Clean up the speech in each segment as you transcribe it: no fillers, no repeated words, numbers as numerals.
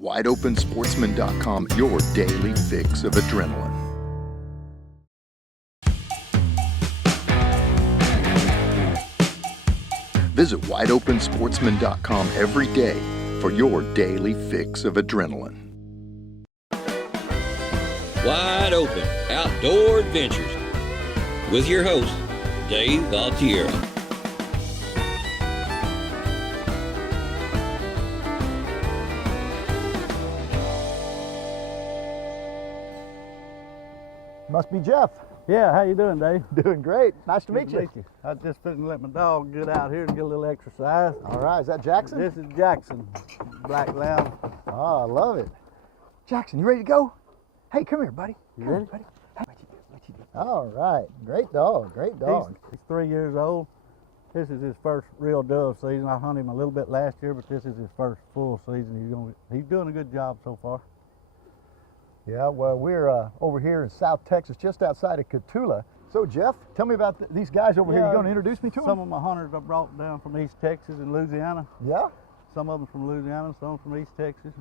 wideopensportsman.com, your daily fix of adrenaline. Visit wideopensportsman.com every day for your daily fix of adrenaline. Wide Open Outdoor Adventures with your host, Dave Altiero. Must be Jeff. Yeah, how you doing, Dave? Doing great. Nice to meet Good you. I just fixing to let my dog get out here and get a little exercise. All right, is that Jackson? This is Jackson, black lab. Oh, I love it. Jackson, you ready to go? Hey, come here, buddy. You Come ready? here, buddy. What you do? All right, great dog, great dog. He's 3 years old. This is his first real dove season. I hunted him a little bit last year, but this is his first full season. He's doing a good job so far. Yeah, well, we're over here in South Texas, just outside of Cotulla. So, Jeff, tell me about these guys over here. You going to introduce me to them? Some of my hunters I brought down from East Texas and Louisiana. Yeah? Some of them from Louisiana, some from East Texas.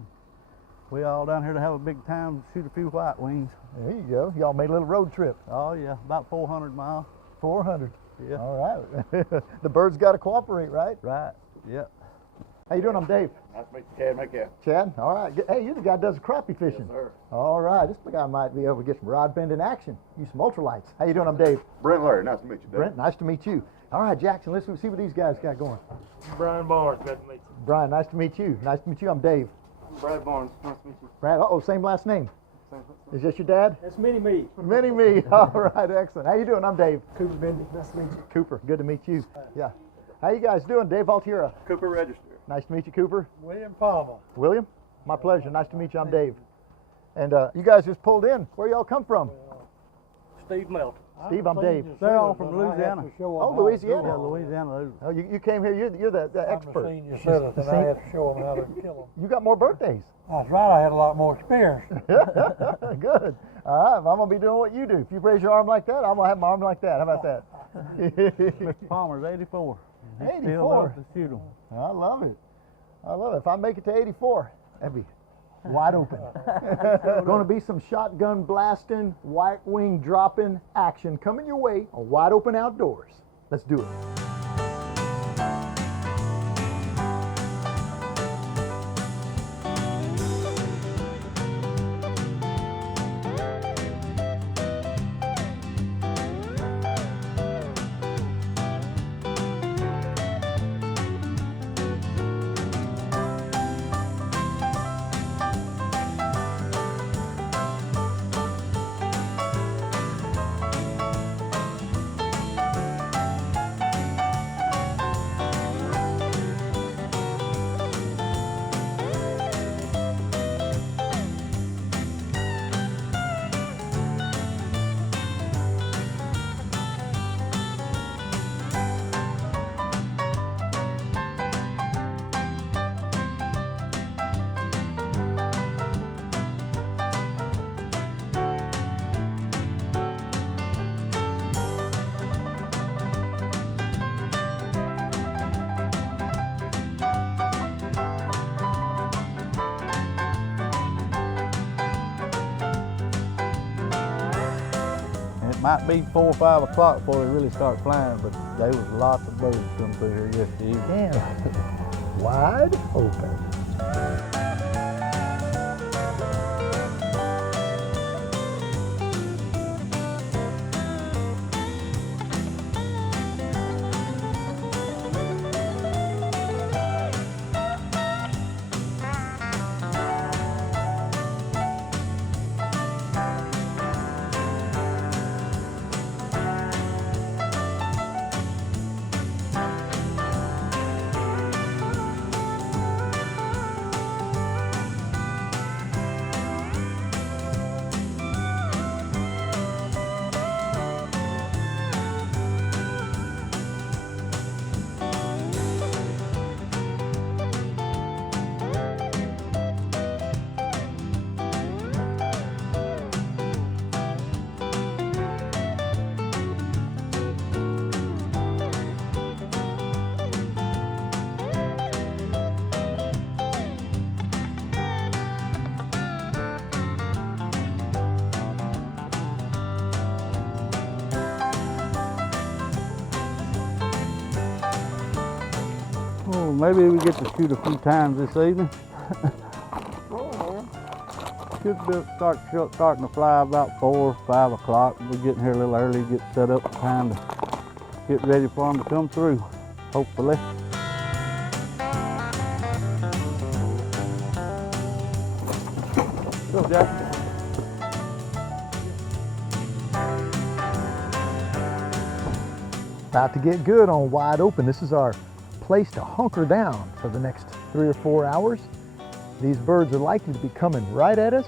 We all down here to have a big time, shoot a few white wings. There you go. Y'all made a little road trip. Oh yeah, about 400 miles. 400. Yeah. All right. The birds got to cooperate, right? Right, yeah. How you doing? I'm Dave. Nice to meet you, Chad. Make it. Chad, all right. Hey, you're the guy that does the crappie fishing. Yes, sir. All right. This guy might be able to get some rod bending action. Use some ultralights. How you doing? I'm Dave. Brent Larry, nice to meet you, Dave. Brent, nice to meet you. All right, Jackson, let's see what these guys got going. Brian Barnes, glad to meet you. Brian, nice to meet you. Nice to meet you. I'm Dave. Brad Barnes, nice to meet you. Brad, same last name. Is this your dad? That's Mini-Me. Mini-Me. All right, excellent. How you doing? I'm Dave. Cooper Bendy, nice to meet you. Cooper, good to meet you. Yeah. How you guys doing? Dave Altiera. Cooper Register. Nice to meet you, Cooper. William Palmer. William, my pleasure. Nice to meet you. I'm Dave. And you guys just pulled in. Where y'all come from? Steve Melton. Steve, I'm Dave. They're all from Louisiana. Oh, Louisiana. Yeah, Louisiana. Oh, you came here. You're the expert. I'm a senior citizen. I have to show them how to kill them. You got more birthdays. That's right. I had a lot more experience. Good. All right. I'm gonna be doing what you do. If you raise your arm like that, I'm gonna have my arm like that. How about that? Mr. Palmer's 84. He 84. still loves to shoot them. I love it. I love it. If I make it to 84, that'd be wide open. Going to be some shotgun blasting, white wing dropping action coming your way on Wide Open Outdoors. Let's do it. It might be 4 or 5 o'clock before they really start flying, but there was lots of birds coming through here yesterday evening. Damn. Wide open. maybe we get to shoot a few times this evening. Should be starting to fly about 4 or 5 o'clock. We're getting here a little early, get set up, time to get ready for them to come through, hopefully. Go, Jack. About to get good on Wide Open. This is our place to hunker down for the next 3 or 4 hours. These birds are likely to be coming right at us,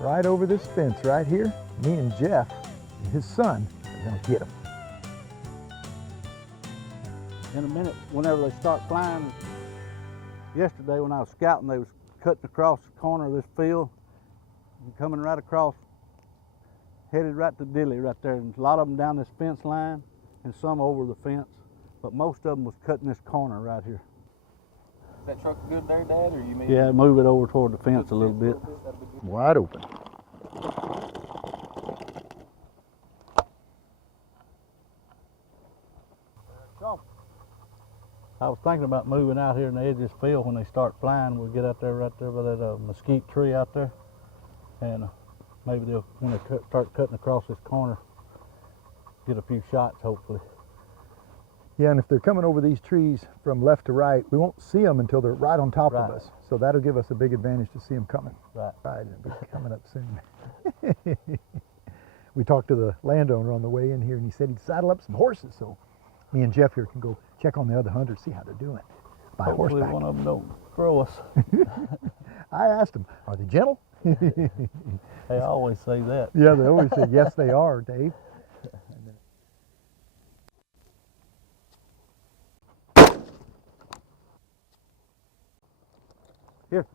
right over this fence right here. Me and Jeff, and his son, are gonna get them. In a minute, whenever they start flying, yesterday when I was scouting, they was cutting across the corner of this field and coming right across, headed right to Dilly right there. And a lot of them down this fence line and some over the fence, but most of them was cutting this corner right here. Is that truck good there, Dad, or you mean? Yeah, move it over toward the fence a little bit. Wide open. I was thinking about moving out here in the edge of this field when they start flying. We'll get out there right there by that mesquite tree out there, and maybe they'll, when they start cutting across this corner, get a few shots hopefully. Yeah, and if they're coming over these trees from left to right, we won't see them until they're right on top of Right. us. So that'll give us a big advantage to see them coming. Right. Right, they'll be coming up soon. We talked to the landowner on the way in here, and he said he'd saddle up some horses, so me and Jeff here can go check on the other hunters, see how they're doing by Hopefully horseback. one of them don't throw us. I asked them, are they gentle? They always say that. Yeah, they always say, yes, they are, Dave. Here.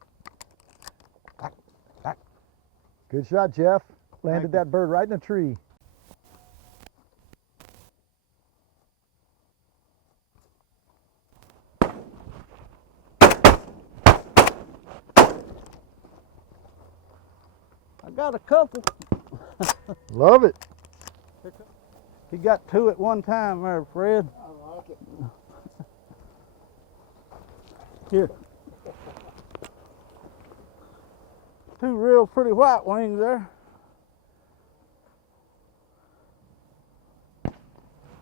Good shot, Jeff. Landed that bird right in a tree. I got a couple. Love it. He got 2 at one time there, Fred. I like it. Here. 2 real pretty white wings there.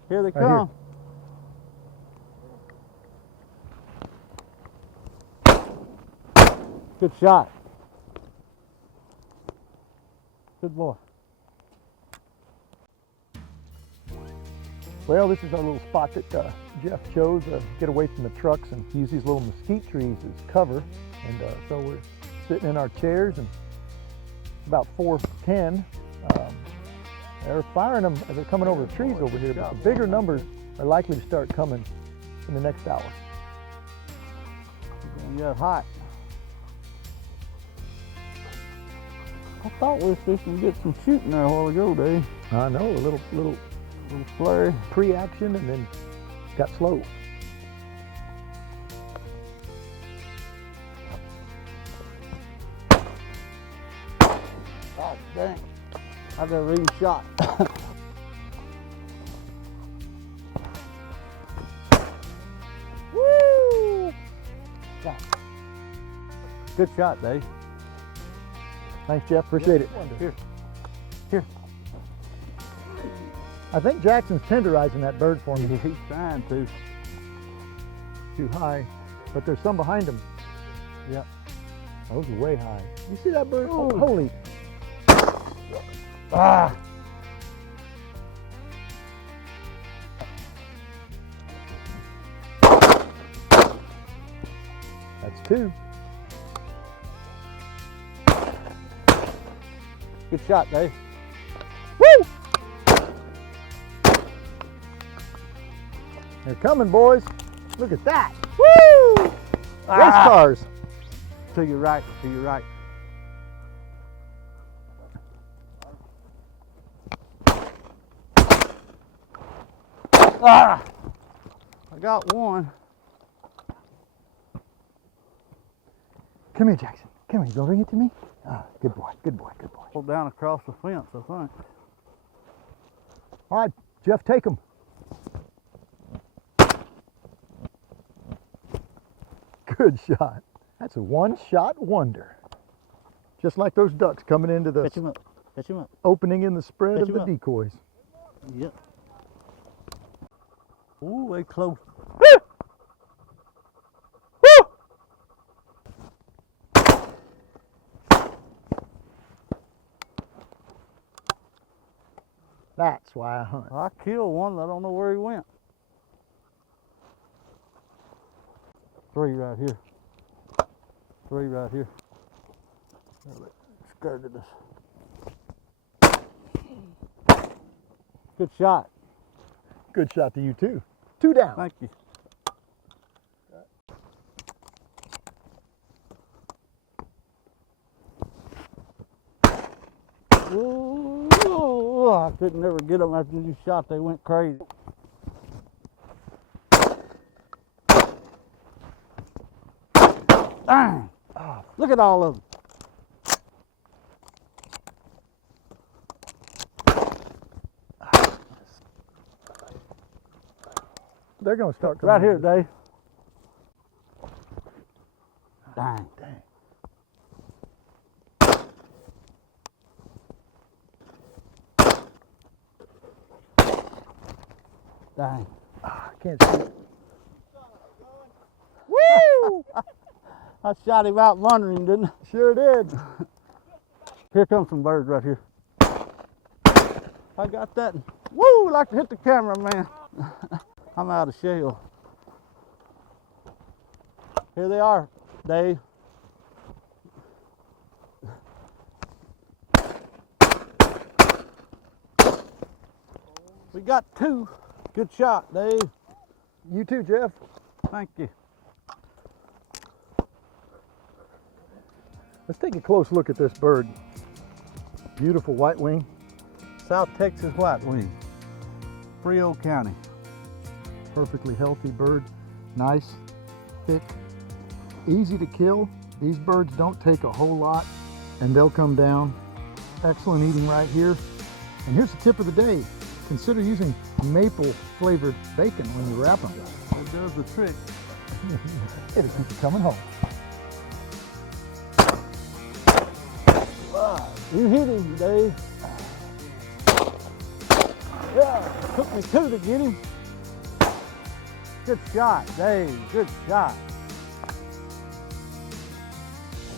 Here they Right here. come. Good shot. Good boy. Well, this is our little spot that Jeff chose to get away from the trucks and use these little mesquite trees as cover. And so we're sitting in our chairs, and about 4:10. They're firing them as they're coming over the trees over here, but the bigger numbers are likely to start coming in the next hour. And got hot. I thought we were fixing to get some shooting there a while ago, Dave. I know, a little Flurry. pre-action, and then got slow. God dang. I never even shot. Woo! Yeah. Good shot, Dave. Thanks, Jeff. Appreciate it. Here. Here. I think Jackson's tenderizing that bird for me. He's trying to. Too high, but there's some behind him. Yep. Those are way high. You see that bird? Ooh. Holy. Ah! That's 2. Good shot, Dave. Woo! They're coming, boys. Look at that. Woo! Race cars. To your right, to your right. Ah! I got one. Come here, Jackson. Come here. You gonna bring it to me? Ah, good boy. Good boy. Good boy. Pulled down across the fence, I think. All right, Jeff, take them. Good shot. That's a one-shot wonder. Just like those ducks coming into the Catch him up. Catch him up. opening in the spread Catch of him the up. decoys. Yep. Ooh, way close. That's why I hunt. I killed one. I don't know where he went. 3 right here. 3 right here. Skirted us. Good shot. Good shot to you too. 2 down. Thank you. Ooh, I couldn't never get them after you shot. They went crazy. Dang! Look at all of them. They're going to start coming Right here, over. Dave. Dang. Dang. Dang. I can't see it. Woo! I shot him out wondering, didn't I? Sure did. Here comes some birds right here. I got that. Woo! Like to hit the camera, man. I'm out of shell. Here they are, Dave. We got 2. Good shot, Dave. You too, Jeff. Thank you. Let's take a close look at this bird. Beautiful white wing. South Texas white wing. Rio County. Perfectly healthy bird. Nice, thick, easy to kill. These birds don't take a whole lot and they'll come down. Excellent eating right here. And here's the tip of the day. Consider using maple flavored bacon when you wrap them. It does the trick. It'll keep you coming home. You hit him, Dave. Yeah, took me 2 to get him. Good shot, Dave. Good shot.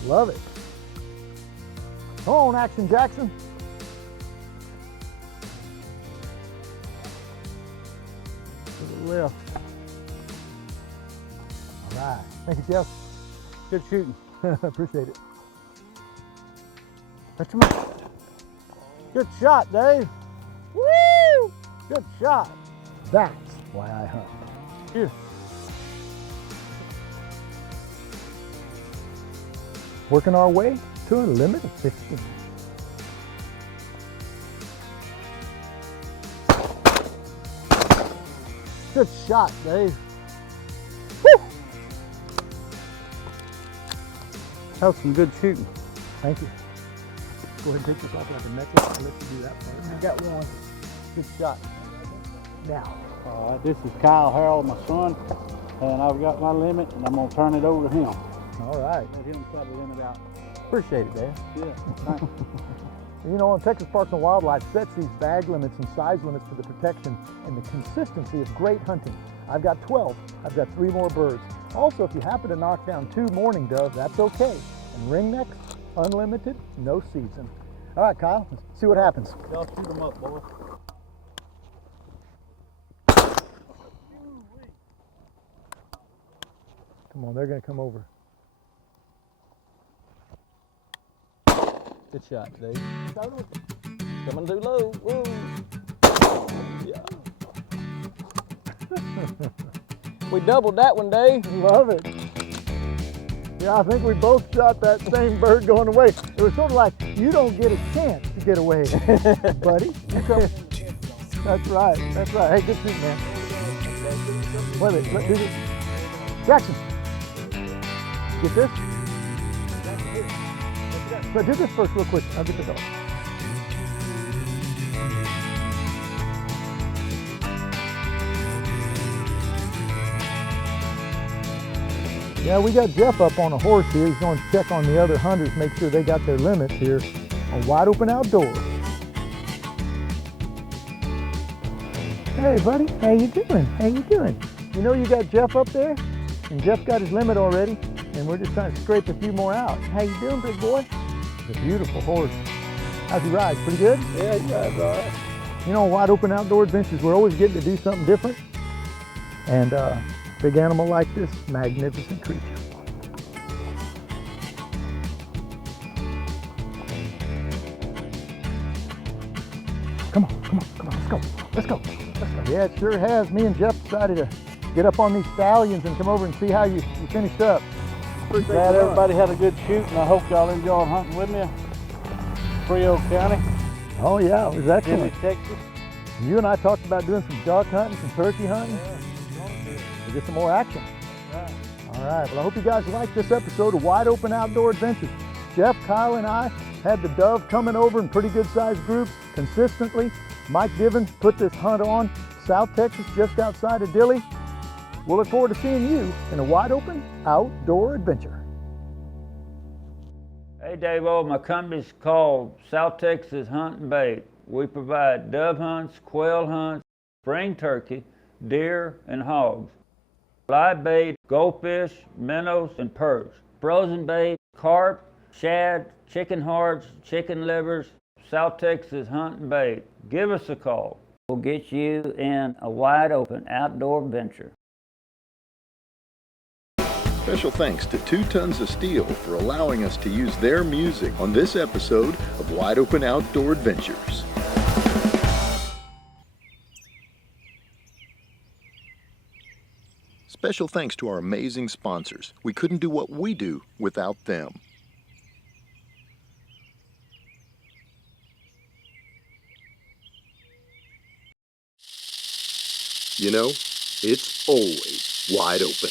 Love it. Come on, Action Jackson. To the left. All right. Thank you, Jeff. Good shooting. Appreciate it. Catch him up. Good shot, Dave. Woo! Good shot. That's why I hunt. Here. Working our way to a limit of 15. Good shot, Dave. Woo! That was some good shooting. Thank you. Go ahead and take this off like a necklace. I'll let you do that part. I got one. Good shot. Now, All right, this is Kyle Harrell, my son, and I've got my limit, and I'm gonna turn it over to him. all right. Let him try the limit out. Appreciate it, Dad. Yeah, thanks. You know, Texas Parks and Wildlife sets these bag limits and size limits for the protection and the consistency of great hunting. I've got 12. I've got 3 more birds. Also, if you happen to knock down 2 mourning doves, that's okay. And ringnecks, unlimited, no season. All right, Kyle, let's see what happens. Y'all shoot them up, boy. Come on, they're gonna come over. Good shot, Dave. Coming too low. Woo. Yeah. We doubled that one, Dave. Love it. Yeah, I think we both shot that same bird going away. It was sort of like, you don't get a chance to get away, buddy. That's right, that's right. Hey, good shoot, man. Wait a minute, let's do this. Jackson, get this? So do this first real quick. I'll get the dog. Yeah, we got Jeff up on a horse here. He's going to check on the other hunters, make sure they got their limits here on Wide Open Outdoors. Hey, buddy. How you doing? How you doing? You know you got Jeff up there, and Jeff got his limit already, and we're just trying to scrape a few more out. How you doing, big boy? It's a beautiful horse. How's he ride? Pretty good? Yeah, he rides all right. You know, Wide Open Outdoor Adventures, we're always getting to do something different. And big animal like this, magnificent creature. Come on, let's go. Let's go. Yeah, it sure has. Me and Jeff decided to get up on these stallions and come over and see how you finished up. Glad everybody had a good shoot, and I hope y'all enjoyed hunting with me. Rio County, Oh yeah, it was Dilly excellent. Texas. You and I talked about doing some duck hunting, some turkey hunting. To get some more action. All right, well I hope you guys liked this episode of Wide Open Outdoor Adventures. Jeff, Kyle, and I had the dove coming over in pretty good sized groups consistently. Mike Divin put this hunt on, South Texas, just outside of Dilly. We'll look forward to seeing you in a wide open outdoor adventure. Hey Dave-O, my company's called South Texas Hunt and Bait. We provide dove hunts, quail hunts, spring turkey, deer, and hogs. Live bait, goldfish, minnows, and perch. Frozen bait, carp, shad, chicken hearts, chicken livers. South Texas Hunt and Bait. Give us a call. We'll get you in a wide open outdoor adventure. Special thanks to 2 Tons of Steel for allowing us to use their music on this episode of Wide Open Outdoor Adventures. Special thanks to our amazing sponsors. We couldn't do what we do without them. You know, it's always wide open.